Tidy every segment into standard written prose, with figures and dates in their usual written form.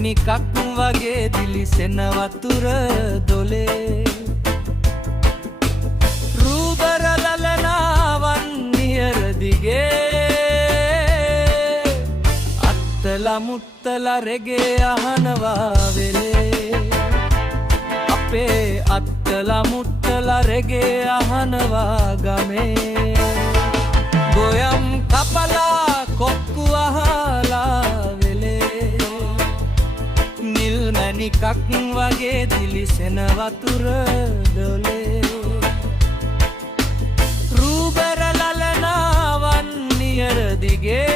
නිල්මැණිකක් වගේ දිලිසෙන වතුර දොලේ රූබර ලලනාවන් නියර දිගේ අත්තලා මුත්තලා රෙගේ අහනවා වෙලේ අපේ අත්තලා මුත්තලා රෙගේ අහනවා ගමේ ගොයම් කපලා කොක්කු අහලා නිල්මැණිකක් වගේ දිලිසෙන වතුර දොලේ රූබර ලලනාවන් නියර දිගේ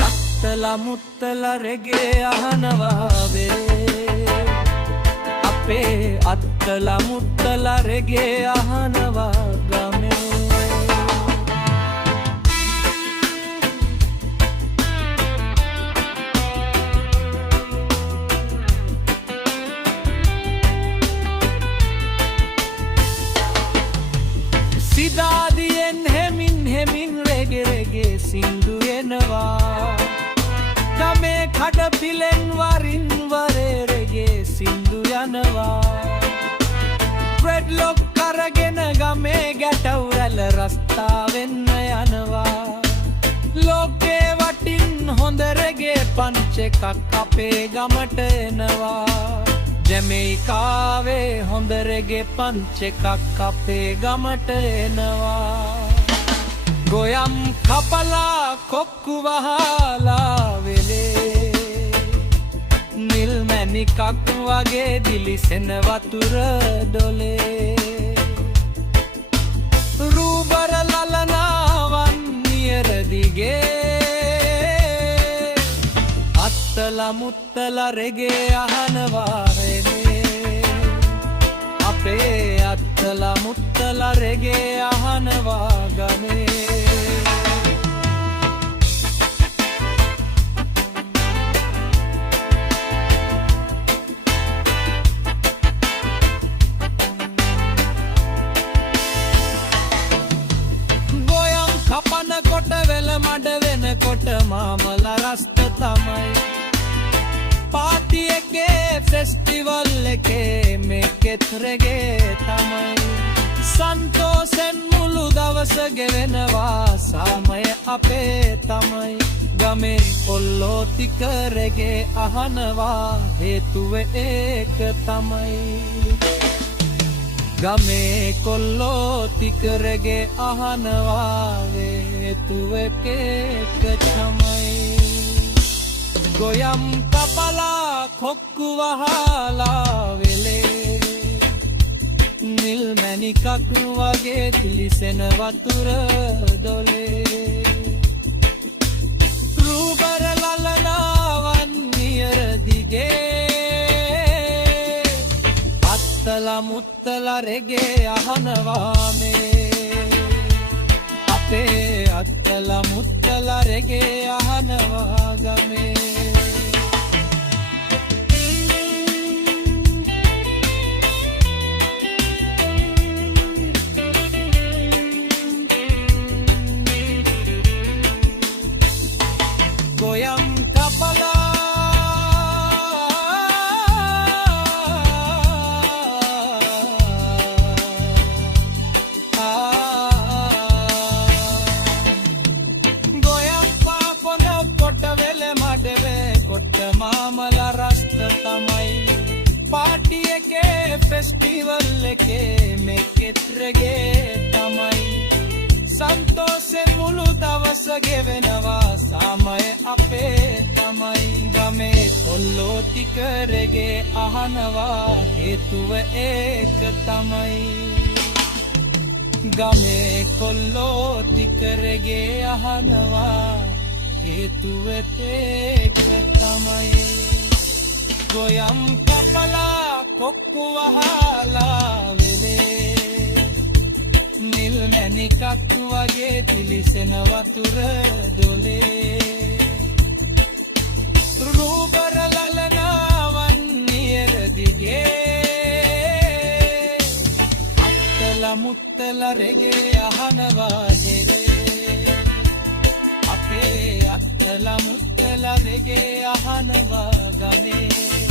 අත්තලා මුත්තලා රෙගේ අහනවා වෙලේ අපේ අත්තලා මුත්තලා රෙගේ අහනවා ගමේ සිදාදියෙන් හෙමින් හෙමින් රෙගෙ රෙගේ සින්දු එනවා ගමේ කඩපිලෙන් වරින් වරේ රෙගේ සින්දු යනවා රෙඩ්ලොක් කරගෙන ගමේ ගැටවුරැල රස්තා වෙන්න යනවා ලෝකේ වටින් හොඳ රෙගේ පංච එකක් අපේ ගමට එනවා ජමයිකාවේ හොඳ රෙගේ පංච එකක් අපේ ගමට එනවා ගොයම් කපලා කොක්කු වහලා වෙලේ නිල්මැණිකක් වගේ දිලිසෙන වතුර දොලේ රූබර ලලනාවන් නියර දිගේ අත්තලා මුත්තලා රෙගේ අහනවා අපේ අත්තලා මුත්තලා රෙගේ අහනවා ගමේ ගොයම් කපන කොට වෙල මඩ වෙනකොට මාමලා රස්ත තමයි පාටි එකේ ෆෙස්ටිවල් එකේ මේකෙත් රෙගේ තමයි සන්තෝසෙන් මුළු දවස ගෙවෙනවා සාමය අපේ තමයි ගමේ කොල්ලෝ ටික රෙගේ අහනවා හේතුව ඒක තමයි ගමේ කොල්ලෝ ටික රෙගේ අහනවා හේතුව ඒක තමයි ගොයම් කපලා කොක්කු වහලා වෙලේ නිල්මැණිකක් වගේ දිලිසෙන වතුර දොලේ රූබර ලලනාවන් නියර දිගේ අත්තලා මුත්තලා රෙගේ අහනවා මේ අපේ අත්තලා මුත්තලා රෙගේ අහනවා ගමේ ගොයම් කපලා ගොයම් පාපන කොට වෙල මඩවේ කොට මාමලා රස්ත තමයි පාටි එකේ ෆෙස්ටිවල් එකේ මේකෙත් රෙගේ තමයි සන්තෝසෙන් මුළු දවස ගෙවෙනවා සාමය අපේ තමයි ගමේ කොල්ලෝ ටික රෙගේ අහනවා හේතුව ඒක තමයි ගමේ කොල්ලෝ ටික රෙගේ අහනවා හේතුව ඒක තමයි ගොයම් කපලා කොක්කු වහලා වෙලේ නිල්මැණිකක් වගේ දිලිසෙන වතුර දොලේ රූබර ලලනාවන් නියර දිගේ අත්තලා මුත්තලා රෙගේ අහනවා හෙරේ අපේ අත්තලා මුත්තලා මුත්තල රෙගේ අහනවා ගනේ